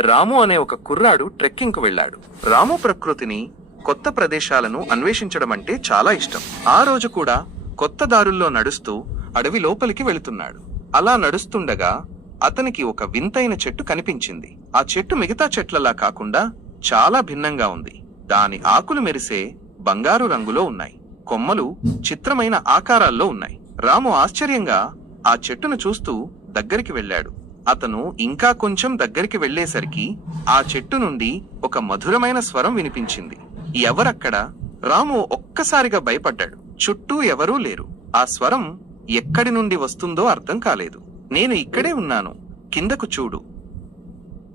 రాము అనే ఒక కుర్రాడు ట్రెక్కింగ్కు వెళ్ళాడు. రాము ప్రకృతిని, కొత్త ప్రదేశాలను అన్వేషించడం అంటే చాలా ఇష్టం. ఆ రోజు కూడా కొత్త దారుల్లో నడుస్తూ అడవి లోపలికి వెళుతున్నాడు. అలా నడుస్తుండగా అతనికి ఒక వింతైన చెట్టు కనిపించింది. ఆ చెట్టు మిగతా చెట్లలా కాకుండా చాలా భిన్నంగా ఉంది. దాని ఆకులు మెరిసే బంగారు రంగులో ఉన్నాయి. కొమ్మలు చిత్రమైన ఆకారాల్లో ఉన్నాయి. రాము ఆశ్చర్యంగా ఆ చెట్టును చూస్తూ దగ్గరికి వెళ్ళాడు. అతను ఇంకా కొంచెం దగ్గరికి వెళ్లేసరికి ఆ చెట్టు నుండి ఒక మధురమైన స్వరం వినిపించింది. ఎవరక్కడ? రాము ఒక్కసారిగా భయపడ్డాడు. చుట్టూ ఎవరూ లేరు. ఆ స్వరం ఎక్కడి నుండి వస్తుందో అర్థం కాలేదు. నేను ఇక్కడే ఉన్నాను, కిందకు చూడు.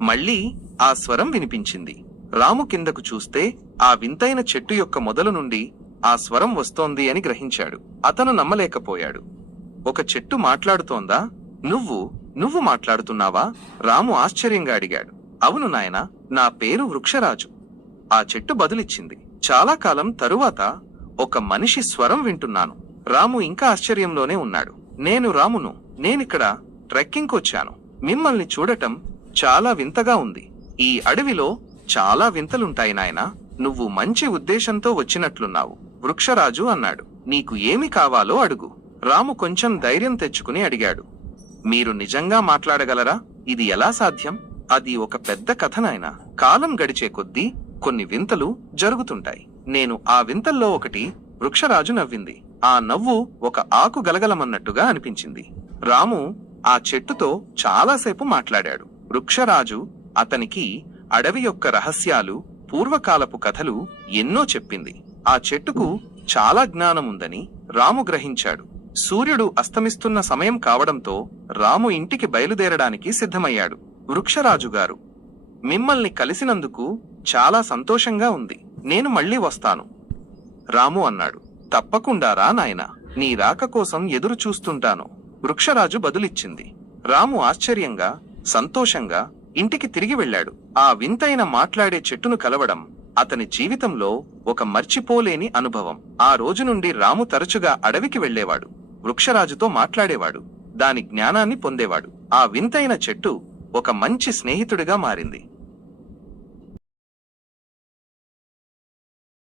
మళ్ళీ ఆ స్వరం వినిపించింది. రాము కిందకు చూస్తే ఆ వింతైన చెట్టు యొక్క మొదలు నుండి ఆ స్వరం వస్తోంది అని గ్రహించాడు. అతను నమ్మలేకపోయాడు. ఒక చెట్టు మాట్లాడుతోందా? నువ్వు మాట్లాడుతున్నావా? రాము ఆశ్చర్యంగా అడిగాడు. అవును నాయనా, నా పేరు వృక్షరాజు. ఆ చెట్టు బదులిచ్చింది. చాలా కాలం తరువాత ఒక మనిషి స్వరం వింటున్నాను. రాము ఇంకా ఆశ్చర్యంలోనే ఉన్నాడు. నేను రామును. నేనిక్కడ ట్రెక్కింగ్ వచ్చాను. మిమ్మల్ని చూడటం చాలా వింతగా ఉంది. ఈ అడవిలో చాలా వింతలుంటాయి నాయనా. నువ్వు మంచి ఉద్దేశంతో వచ్చినట్లున్నావు, వృక్షరాజు అన్నాడు. నీకు ఏమి కావాలో అడుగు. రాము కొంచెం ధైర్యం తెచ్చుకుని అడిగాడు. మీరు నిజంగా మాట్లాడగలరా? ఇది ఎలా సాధ్యం? అది ఒక పెద్ద కథ నాయనా. కాలం గడిచే కొద్దీ కొన్ని వింతలు జరుగుతుంటాయి. నేను ఆ వింతల్లో ఒకటి. వృక్షరాజు నవ్వింది. ఆ నవ్వు ఒక ఆకు గలగలమన్నట్టుగా అనిపించింది. రాము ఆ చెట్టుతో చాలాసేపు మాట్లాడాడు. వృక్షరాజు అతనికి అడవి యొక్క రహస్యాలు, పూర్వకాలపు కథలు ఎన్నో చెప్పింది. ఆ చెట్టుకు చాలా జ్ఞానం ఉందని రాము గ్రహించాడు. సూర్యుడు అస్తమిస్తున్న సమయం కావడంతో రాము ఇంటికి బయలుదేరడానికి సిద్ధమయ్యాడు. వృక్షరాజు గారు, మిమ్మల్ని కలిసినందుకు చాలా సంతోషంగా ఉంది. నేను మళ్ళీ వస్తాను, రాము అన్నాడు. తప్పకుండా రా నాయనా, నీ రాక కోసం ఎదురు చూస్తుంటాను, వృక్షరాజు బదులిచ్చింది. రాము ఆశ్చర్యంగా, సంతోషంగా ఇంటికి తిరిగి వెళ్ళాడు. ఆ వింతైన మాట్లాడే చెట్టును కలవడం అతని జీవితంలో ఒక మర్చిపోలేని అనుభవం. ఆ రోజు నుండి రాము తరచుగా అడవికి వెళ్లేవాడు. వృక్షరాజుతో మాట్లాడేవాడు. దాని జ్ఞానాన్ని పొందేవాడు. ఆ వింతైన చెట్టు ఒక మంచి స్నేహితుడిగా మారింది.